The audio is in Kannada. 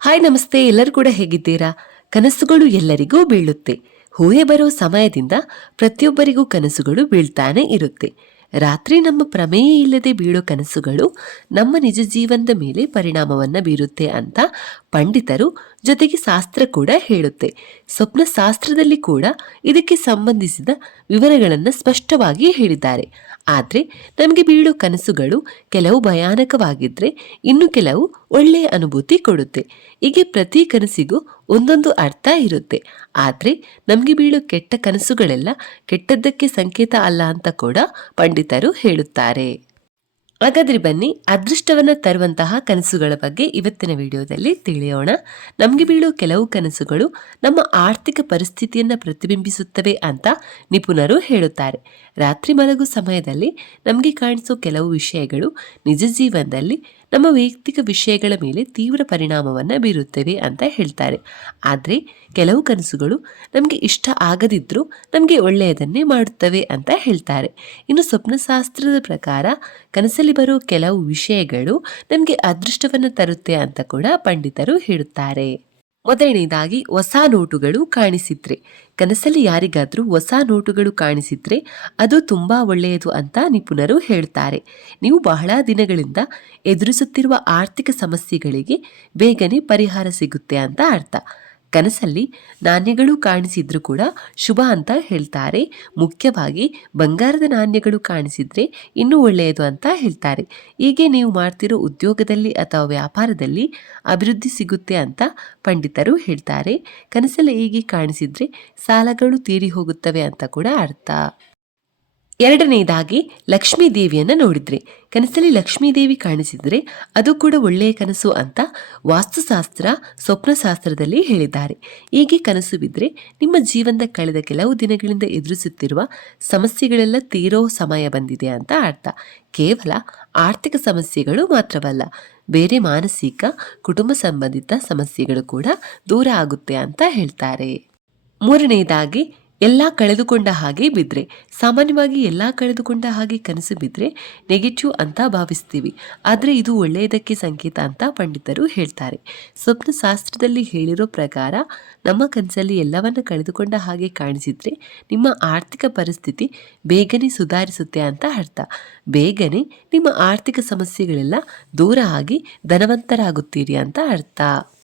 ಹಾಯ್ ನಮಸ್ತೆ, ಎಲ್ಲರೂ ಕೂಡ ಹೇಗಿದ್ದೀರಾ? ಕನಸುಗಳು ಎಲ್ಲರಿಗೂ ಬೀಳುತ್ತೆ. ಹೂವೆ ಬರೋ ಸಮಯದಿಂದ ಪ್ರತಿಯೊಬ್ಬರಿಗೂ ಕನಸುಗಳು ಬೀಳ್ತಾನೆ ಇರುತ್ತೆ. ರಾತ್ರಿ ನಮ್ಮ ಪ್ರಮೇಯ ಇಲ್ಲದೆ ಬೀಳೋ ಕನಸುಗಳು ನಮ್ಮ ನಿಜ ಜೀವನದ ಮೇಲೆ ಪರಿಣಾಮವನ್ನು ಬೀರುತ್ತೆ ಅಂತ ಪಂಡಿತರು ಜೊತೆಗೆ ಶಾಸ್ತ್ರ ಕೂಡ ಹೇಳುತ್ತೆ. ಸ್ವಪ್ನ ಶಾಸ್ತ್ರದಲ್ಲಿ ಕೂಡ ಇದಕ್ಕೆ ಸಂಬಂಧಿಸಿದ ವಿವರಗಳನ್ನು ಸ್ಪಷ್ಟವಾಗಿ ಹೇಳಿದ್ದಾರೆ. ಆದರೆ ನಮಗೆ ಬೀಳೋ ಕನಸುಗಳು ಕೆಲವು ಭಯಾನಕವಾಗಿದ್ರೆ ಇನ್ನು ಕೆಲವು ಒಳ್ಳೆಯ ಅನುಭೂತಿ ಕೊಡುತ್ತೆ. ಹೀಗೆ ಪ್ರತಿ ಕನಸಿಗೂ ಒಂದೊಂದು ಅರ್ಥ ಇರುತ್ತೆ. ಆದರೆ ನಮಗೆ ಬೀಳೋ ಕೆಟ್ಟ ಕನಸುಗಳೆಲ್ಲ ಕೆಟ್ಟದ್ದಕ್ಕೆ ಸಂಕೇತ ಅಲ್ಲ ಅಂತ ಕೂಡ ಪಂಡಿತರು ಹೇಳುತ್ತಾರೆ. ಹಾಗಾದ್ರೆ ಬನ್ನಿ, ಅದೃಷ್ಟವನ್ನು ತರುವಂತಹ ಕನಸುಗಳ ಬಗ್ಗೆ ಇವತ್ತಿನ ವಿಡಿಯೋದಲ್ಲಿ ತಿಳಿಯೋಣ. ನಮಗೆ ಬೀಳೋ ಕೆಲವು ಕನಸುಗಳು ನಮ್ಮ ಆರ್ಥಿಕ ಪರಿಸ್ಥಿತಿಯನ್ನು ಪ್ರತಿಬಿಂಬಿಸುತ್ತವೆ ಅಂತ ನಿಪುಣರು ಹೇಳುತ್ತಾರೆ. ರಾತ್ರಿ ಮಲಗು ಸಮಯದಲ್ಲಿ ನಮಗೆ ಕಾಣಿಸೋ ಕೆಲವು ವಿಷಯಗಳು ನಿಜ ಜೀವನದಲ್ಲಿ ನಮ್ಮ ವೈಯಕ್ತಿಕ ವಿಷಯಗಳ ಮೇಲೆ ತೀವ್ರ ಪರಿಣಾಮವನ್ನು ಬೀರುತ್ತವೆ ಅಂತ ಹೇಳ್ತಾರೆ. ಆದರೆ ಕೆಲವು ಕನಸುಗಳು ನಮಗೆ ಇಷ್ಟ ಆಗದಿದ್ದರೂ ನಮಗೆ ಒಳ್ಳೆಯದನ್ನೇ ಮಾಡುತ್ತವೆ ಅಂತ ಹೇಳ್ತಾರೆ. ಇನ್ನು ಸ್ವಪ್ನಶಾಸ್ತ್ರದ ಪ್ರಕಾರ ಕನಸಲ್ಲಿ ಬರೋ ಕೆಲವು ವಿಷಯಗಳು ನಮಗೆ ಅದೃಷ್ಟವನ್ನು ತರುತ್ತೆ ಅಂತ ಕೂಡ ಪಂಡಿತರು ಹೇಳುತ್ತಾರೆ. ಮೊದಲನೇದಾಗಿ ಹೊಸ ನೋಟುಗಳು ಕಾಣಿಸಿದ್ರೆ. ಕನಸಲ್ಲಿ ಯಾರಿಗಾದರೂ ಹೊಸ ನೋಟುಗಳು ಕಾಣಿಸಿದ್ರೆ ಅದು ತುಂಬಾ ಒಳ್ಳೆಯದು ಅಂತ ನಿಪುಣರು ಹೇಳ್ತಾರೆ. ನೀವು ಬಹಳ ದಿನಗಳಿಂದ ಎದುರಿಸುತ್ತಿರುವ ಆರ್ಥಿಕ ಸಮಸ್ಯೆಗಳಿಗೆ ಬೇಗನೆ ಪರಿಹಾರ ಸಿಗುತ್ತೆ ಅಂತ ಅರ್ಥ. ಕನಸಲ್ಲಿ ನಾಣ್ಯಗಳು ಕಾಣಿಸಿದ್ರು ಕೂಡ ಶುಭ ಅಂತ ಹೇಳ್ತಾರೆ. ಮುಖ್ಯವಾಗಿ ಬಂಗಾರದ ನಾಣ್ಯಗಳು ಕಾಣಿಸಿದ್ರೆ ಇನ್ನೂ ಒಳ್ಳೆಯದು ಅಂತ ಹೇಳ್ತಾರೆ. ಹೀಗೆ ನೀವು ಮಾಡ್ತಿರೋ ಉದ್ಯೋಗದಲ್ಲಿ ಅಥವಾ ವ್ಯಾಪಾರದಲ್ಲಿ ಅಭಿವೃದ್ಧಿ ಸಿಗುತ್ತೆ ಅಂತ ಪಂಡಿತರು ಹೇಳ್ತಾರೆ. ಕನಸಲ್ಲಿ ಹೀಗೆ ಕಾಣಿಸಿದ್ರೆ ಸಾಲಗಳು ತೀರಿ ಹೋಗುತ್ತವೆ ಅಂತ ಕೂಡ ಅರ್ಥ. ಎರಡನೇದಾಗಿ ಲಕ್ಷ್ಮೀ ದೇವಿಯನ್ನು ನೋಡಿದ್ರೆ. ಕನಸಲ್ಲಿ ಲಕ್ಷ್ಮೀ ದೇವಿ ಕಾಣಿಸಿದ್ರೆ ಅದು ಕೂಡ ಒಳ್ಳೆಯ ಕನಸು ಅಂತ ವಾಸ್ತುಶಾಸ್ತ್ರ, ಸ್ವಪ್ನಶಾಸ್ತ್ರದಲ್ಲಿ ಹೇಳಿದ್ದಾರೆ. ಹೀಗೆ ಕನಸು ಬಿದ್ದರೆ ನಿಮ್ಮ ಜೀವನದ ಕಳೆದ ಕೆಲವು ದಿನಗಳಿಂದ ಎದುರಿಸುತ್ತಿರುವ ಸಮಸ್ಯೆಗಳೆಲ್ಲ ತೀರೋ ಸಮಯ ಬಂದಿದೆ ಅಂತ ಅರ್ಥ. ಕೇವಲ ಆರ್ಥಿಕ ಸಮಸ್ಯೆಗಳು ಮಾತ್ರವಲ್ಲ, ಬೇರೆ ಮಾನಸಿಕ, ಕುಟುಂಬ ಸಂಬಂಧಿತ ಸಮಸ್ಯೆಗಳು ಕೂಡ ದೂರ ಆಗುತ್ತೆ ಅಂತ ಹೇಳ್ತಾರೆ. ಮೂರನೆಯದಾಗಿ ಎಲ್ಲ ಕಳೆದುಕೊಂಡ ಹಾಗೆ ಬಿದ್ದರೆ ಸಾಮಾನ್ಯವಾಗಿ ಎಲ್ಲ ಕಳೆದುಕೊಂಡ ಹಾಗೆ ಕನಸು ಬಿದ್ದರೆ ನೆಗೆಟಿವ್ ಅಂತ ಭಾವಿಸ್ತೀವಿ. ಆದರೆ ಇದು ಒಳ್ಳೆಯದಕ್ಕೆ ಸಂಕೇತ ಅಂತ ಪಂಡಿತರು ಹೇಳ್ತಾರೆ. ಸ್ವಪ್ನ ಶಾಸ್ತ್ರದಲ್ಲಿ ಹೇಳಿರೋ ಪ್ರಕಾರ, ನಮ್ಮ ಕನಸಲ್ಲಿ ಎಲ್ಲವನ್ನ ಕಳೆದುಕೊಂಡ ಹಾಗೆ ಕಾಣಿಸಿದ್ರೆ ನಿಮ್ಮ ಆರ್ಥಿಕ ಪರಿಸ್ಥಿತಿ ಬೇಗನೆ ಸುಧಾರಿಸುತ್ತೆ ಅಂತ ಅರ್ಥ. ಬೇಗನೆ ನಿಮ್ಮ ಆರ್ಥಿಕ ಸಮಸ್ಯೆಗಳೆಲ್ಲ ದೂರ ಆಗಿ ಧನವಂತರಾಗುತ್ತೀರಿ ಅಂತ ಅರ್ಥ.